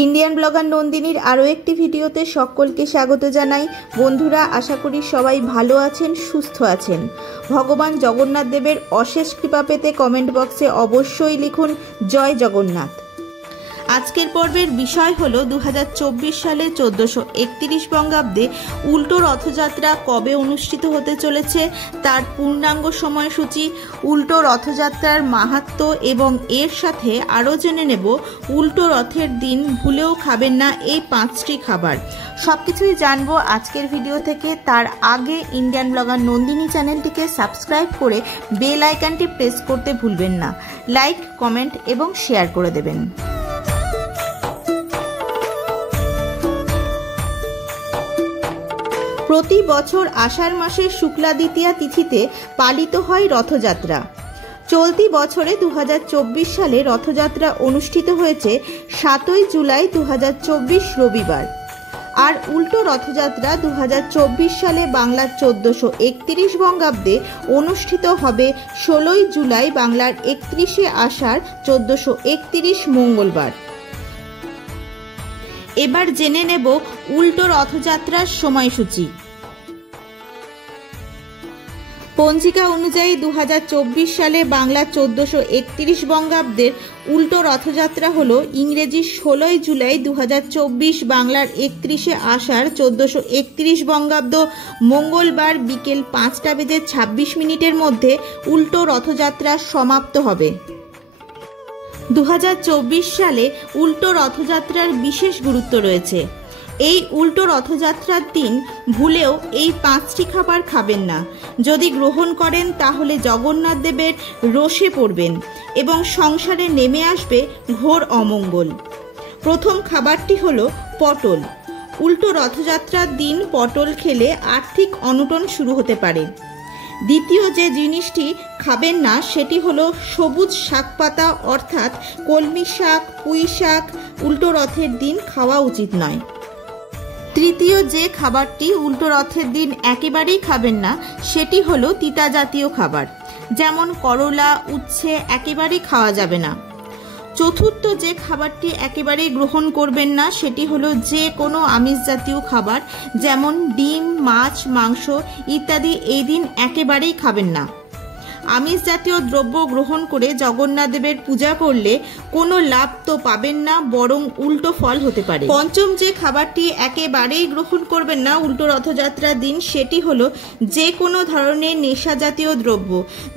Indian blogger নন্দিনীর আরও একটি ভিডিওতে সকলকে স্বাগত জানাই। বন্ধুরা, আশা করি সবাই ভালো আছেন, সুস্থ আছেন। ভগবান জগন্নাথ দেবের অশেষ কৃপা পেতে কমেন্ট বক্সে অবশ্যই লিখুন জয় জগন্নাথ। আজকের পর্বের বিষয় হলো 2024 সালে 1431 বঙ্গাব্দে উল্টো রথযাত্রা কবে অনুষ্ঠিত হতে চলেছে, তার পূর্ণাঙ্গ সময়সূচি, উল্টো রথযাত্রার মাহাত্ম্য এবং এর সাথে আরও জেনে নেব উল্টো রথের দিন ভুলেও খাবেন না এই 5টি খাবার। সবকিছুই জানবো আজকের ভিডিও থেকে। তার আগে ইন্ডিয়ান ব্লগার নন্দিনী চ্যানেলটিকে সাবস্ক্রাইব করে বেল আইকনটি প্রেস করতে ভুলবেন না। লাইক, কমেন্ট এবং শেয়ার করে দেবেন। প্রতি বছর আষাঢ় মাসের শুক্লা দ্বিতীয়া তিথিতে পালিত হয় রথযাত্রা। চলতি বছরে 2024 সালে রথযাত্রা অনুষ্ঠিত হয়েছে 7 জুলাই 2024 রবিবার। আর উল্টো রথযাত্রা 2024 সালে বাংলার 1431 বঙ্গাব্দে অনুষ্ঠিত হবে 16 জুলাই বাংলার 31 আষাঢ় 1431 মঙ্গলবার। এবার জেনে নেব উল্টো রথযাত্রার সময়সূচি। পঞ্জিকা অনুযায়ী 2024 সালে বাংলা 1431 বঙ্গাব্দের উল্টো রথযাত্রা হলো ইংরেজি 16 জুলাই 2024 বাংলার 31 আষাঢ় 1431 বঙ্গাব্দ মঙ্গলবার বিকেল 5:26 মধ্যে উল্টো রথযাত্রা সমাপ্ত হবে। 2024 সালে উল্টো রথযাত্রার বিশেষ গুরুত্ব রয়েছে। এই উল্টো রথযাত্রার দিন ভুলেও এই 5টি খাবার খাবেন না। যদি গ্রহণ করেন তাহলে জগন্নাথ দেবের রোষে পড়বেন এবং সংসারে নেমে আসবে ঘোর অমঙ্গল। প্রথম খাবারটি হলো পটল। উল্টো রথযাত্রার দিন পটল খেলে আর্থিক অনটন শুরু হতে পারে। দ্বিতীয় যে জিনিসটি খাবেন না সেটি হলো সবুজ শাক পাতা, অর্থাৎ কলমি শাক, পুঁই শাক উল্টো রথের দিন খাওয়া উচিত নয়। তৃতীয় যে খাবারটি উল্টো রথের দিন একেবারেই খাবেন না সেটি হলো তিতা জাতীয় খাবার, যেমন করলা, উচ্ছে একেবারেই খাওয়া যাবে না। চতুর্থ যে খাবারটি একেবারেই গ্রহণ করবেন না সেটি হলো যে কোনো আমিষ জাতীয় খাবার, যেমন ডিম, মাছ, মাংস ইত্যাদি এই দিন একেবারেই খাবেন না। আমিষ জাতীয় দ্রব্য গ্রহণ করে জগন্নাথ দেবের পূজা করলে কোনো লাভ তো পাবেন না, বরং উল্টো ফল হতে পারে। পঞ্চম যে খাবারটি একেবারেই গ্রহণ করবেন না উল্টো রথযাত্রার দিন সেটি হলো যে কোনো ধরনের নেশা জাতীয় দ্রব্য,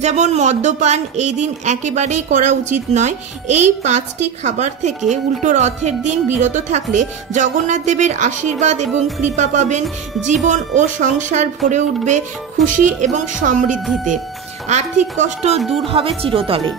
যেমন মদ্যপান এই দিন একেবারেই করা উচিত নয়। এই 5টি খাবার থেকে উল্টো রথের দিন বিরত থাকলে জগন্নাথ দেবের আশীর্বাদ এবং কৃপা পাবেন। জীবন ও সংসার ভরে উঠবে খুশি এবং সমৃদ্ধিতে। আর্থিক কষ্ট দূর হবে চিরতরে।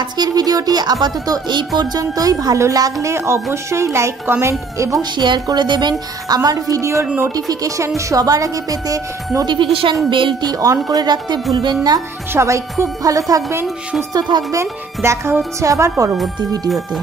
আজকের ভিডিওটি আপাতত এই পর্যন্তই। ভালো লাগলে অবশ্যই লাইক, কমেন্ট এবং শেয়ার করে দেবেন। আমার ভিডিওর নোটিফিকেশন সবার আগে পেতে নোটিফিকেশন বেলটি অন করে রাখতে ভুলবেন না। সবাই খুব ভালো থাকবেন, সুস্থ থাকবেন। দেখা হচ্ছে আবার পরবর্তী ভিডিওতে।